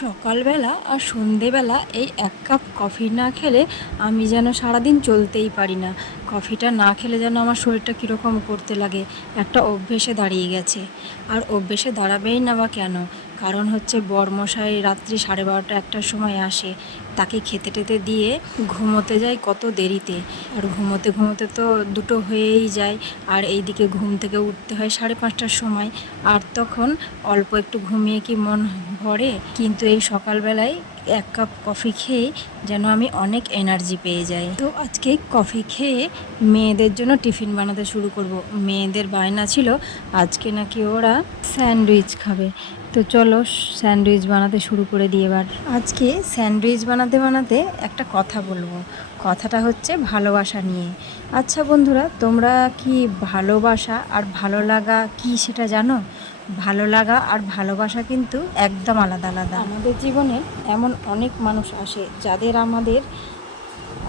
সকালবেলা আর সন্ধেবেলা এই এক কাপ কফি না খেলে আমি যেন সারাদিন চলতেই পারি না। কফিটা না খেলে যেন আমার শরীরটা কীরকম করতে লাগে, একটা অভ্যেসে দাঁড়িয়ে গেছে। আর অভ্যেসে দাঁড়াবেই না বা কেন, কারণ হচ্ছে বরমশাই রাত্রি 12:30 একটার সময় আসে, তাকে খেতে টেতে দিয়ে ঘুমোতে যায় কত দেরিতে। আর ঘুমোতে ঘুমোতে তো 2টো হয়েই যায়, আর এইদিকে ঘুম থেকে উঠতে হয় 5:30টার সময়। আর তখন অল্প একটু ঘুমিয়ে কি মন ভরে? কিন্তু এই সকালবেলায় এক কাপ কফি খেয়ে যেন আমি অনেক এনার্জি পেয়ে যাই। তো আজকে কফি খেয়ে মেয়েদের জন্য টিফিন বানাতে শুরু করব। মেয়েদের বায়না ছিল আজকে নাকি ওরা স্যান্ডউইচ খাবে। তো চলো স্যান্ডউইচ বানাতে শুরু করে দিই। এবার আজকে স্যান্ডউইচ বানাতে বানাতে একটা কথা বলবো। কথাটা হচ্ছে ভালোবাসা নিয়ে। আচ্ছা বন্ধুরা, তোমরা কি ভালোবাসা আর ভালো লাগা কি সেটা জানো? ভালো লাগা আর ভালোবাসা কিন্তু একদম আলাদা আলাদা। আমাদের জীবনে এমন অনেক মানুষ আসে যাদের আমাদের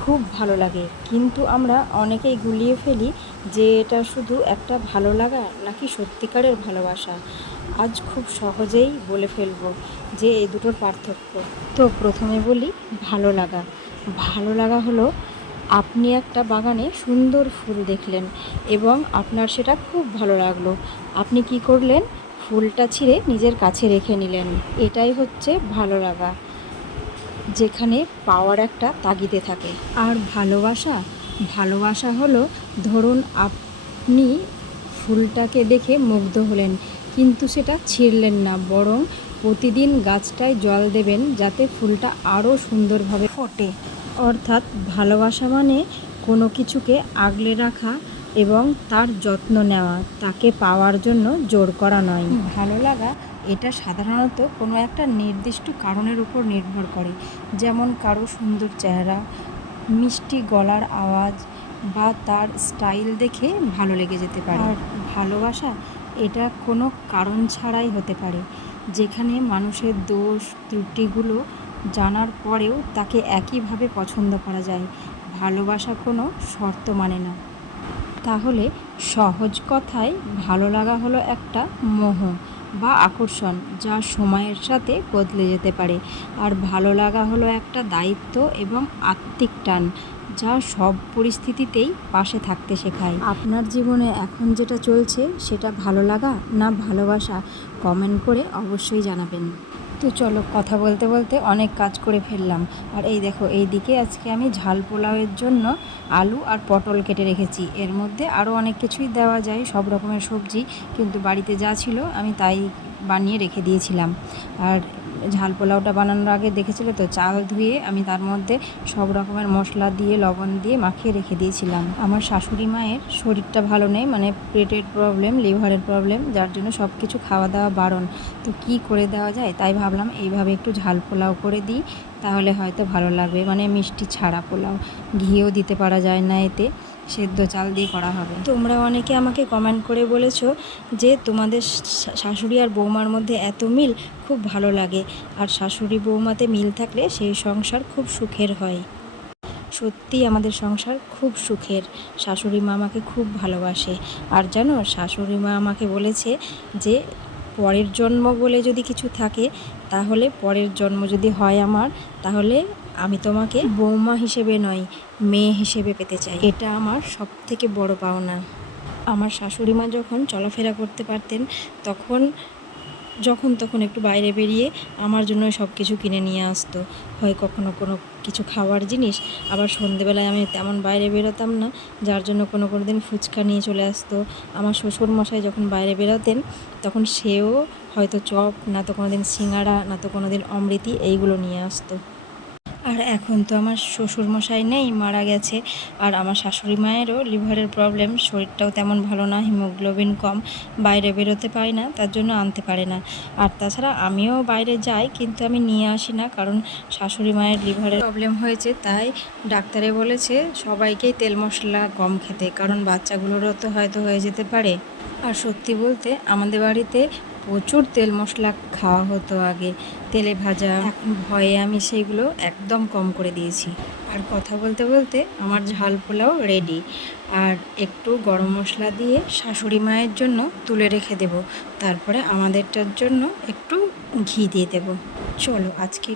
খুব ভালো লাগে, কিন্তু আমরা অনেকেই গুলিয়ে ফেলি যে এটা শুধু একটা ভালো লাগা নাকি সত্যিকারের ভালোবাসা। আজ খুব সহজেই বলে ফেলবো যে এই দুটোর পার্থক্য। তো প্রথমে বলি ভালো লাগা। ভালো লাগা হলো আপনি একটা বাগানে সুন্দর ফুল দেখলেন এবং আপনার সেটা খুব ভালো লাগলো। আপনি কি করলেন? ফুলটা ছিঁড়ে নিজের কাছে রেখে নিলেন। এটাই হচ্ছে ভালো লাগা, যেখানে পাওয়ার একটা তাগিদে থাকে। আর ভালোবাসা, ভালোবাসা হলো ধরুন আপনি ফুলটাকে দেখে মুগ্ধ হলেন, কিন্তু সেটা ছিঁড়লেন না, বরং প্রতিদিন গাছটায় জল দেবেন যাতে ফুলটা আরও সুন্দরভাবে ফোটে। অর্থাৎ ভালোবাসা মানে কোনো কিছুকে আগলে রাখা এবং তার যত্ন নেওয়া, তাকে পাওয়ার জন্য জোর করা নয়। ভালো লাগা এটা সাধারণত কোনো একটা নির্দিষ্ট কারণের উপর নির্ভর করে, যেমন কারো সুন্দর চেহারা, মিষ্টি গলার আওয়াজ বা তার স্টাইল দেখে ভালো লেগে যেতে পারে। আর ভালোবাসা এটা কোনো কারণ ছাড়াই হতে পারে, যেখানে মানুষের দোষ ত্রুটিগুলো জানার পরেও তাকে একইভাবে পছন্দ করা যায়। ভালোবাসা কোনো শর্ত মানে না। তাহলে সহজ কথায় ভালো লাগা হলো একটা মোহ বা আকর্ষণ যা সময়ের সাথে বদলে যেতে পারে। আর ভালো লাগা হলো একটা দায়িত্ব এবং আত্মিক টান যা সব পরিস্থিতিতেই পাশে থাকতে শেখায়। আপনার জীবনে এখন যেটা চলছে সেটা ভালো লাগা না ভালোবাসা? কমেন্ট করে অবশ্যই জানাবেন। তো চলো, কথা বলতে বলতে অনেক কাজ করে ফেললাম। আর এই দেখো, এই দিকে আজকে আমি ঝাল পোলাওয়ের জন্য আলু আর পটল কেটে রেখেছি। এর মধ্যে আরও অনেক কিছুই দেওয়া যায়, সব রকমের সবজি, কিন্তু বাড়িতে যা ছিল আমি তাই বানিয়ে রেখে দিয়েছিলাম। আর ঝাল পোলাওটা বানানোর আগে দেখেছিলে তো, চাল ধুয়ে আমি তার মধ্যে সব রকমের মশলা দিয়ে লবণ দিয়ে মাখিয়ে রেখে দিয়েছিলাম। আমার শাশুড়ি মায়ের শরীরটা ভালো নেই, মানে পেটের প্রবলেম, লিভারের প্রবলেম, যার জন্য সব কিছু খাওয়া দাওয়া বারণ। তো কি করে দেওয়া যায়, তাই ভাবলাম এইভাবে একটু ঝাল পোলাও করে দিই, তাহলে হয়তো ভালো লাগবে। মানে মিষ্টি ছাড়া পোলাও, ঘিও দিতে পারা যায় না এতে, সেদ্ধ চাল দিয়ে করা হবে। তোমরা অনেকে আমাকে কমেন্ট করে বলেছো যে তোমাদের শাশুড়ি আর বৌমার মধ্যে এত মিল, খুব ভালো লাগে। আর শাশুড়ি বৌমাতে মিল থাকলে সেই সংসার খুব সুখের হয়। সত্যিই আমাদের সংসার খুব সুখের। শাশুড়ি মা আমাকে খুব ভালোবাসে। আর জানো, শাশুড়ি মা আমাকে বলেছে যে পরের জন্ম বলে যদি কিছু থাকে, তাহলে পরের জন্ম যদি হয় আমার, তাহলে আমি তোমাকে বৌমা হিসেবে নয়, মেয়ে হিসেবে পেতে চাই। এটা আমার সবথেকে বড় পাওনা। আমার শাশুড়ি মা যখন চলাফেরা করতে পারতেন, যখন তখন একটু বাইরে বেরিয়ে আমার জন্য সব কিছু কিনে নিয়ে আসতো। হয় কখনো কোনো কিছু খাওয়ার জিনিস, আবার সন্ধেবেলায় আমি তেমন বাইরে বেরোতাম না, যার জন্য কোনো দিন ফুচকা নিয়ে চলে আসতো। আমার শ্বশুরমশাই যখন বাইরে বেরোতেন, তখন সেও হয়তো চপ, না তো কোনো দিন সিঙ্গাড়া, না তো কোনো দিন অমৃতি, এইগুলো নিয়ে আসতো। আর এখন তো আমার শ্বশুরমশাই নেই, মারা গেছে। আর আমার শাশুড়ি মায়েরও লিভারের প্রবলেম, শরীরটাও তেমন ভালো না, হিমোগ্লোবিন কম, বাইরে বেরোতে পারে না, তার জন্য আনতে পারে না। আর তাছাড়া আমিও বাইরে যাই, কিন্তু আমি নিয়ে আসি না, কারণ শাশুড়ি মায়ের লিভারের প্রবলেম হয়েছে, তাই ডাক্তারে বলেছে সবাইকেই তেল মশলা কম খেতে, কারণ বাচ্চাগুলোরও তো হয়তো হয়ে যেতে পারে। আর সত্যি বলতে আমাদের বাড়িতে প্রচুর তেল মশলা খাওয়া হতো আগে, তেলে ভাজা। এখন ভয়ে আমি সেগুলো একদম কম করে দিয়েছি। আর কথা বলতে বলতে আমার ঝাল পোলাও রেডি। আর একটু গরম মশলা দিয়ে শাশুড়ি মায়ের জন্য তুলে রেখে দেব, তারপরে আমাদেরটার জন্য একটু ঘি দিয়ে দেব। চলো আজকে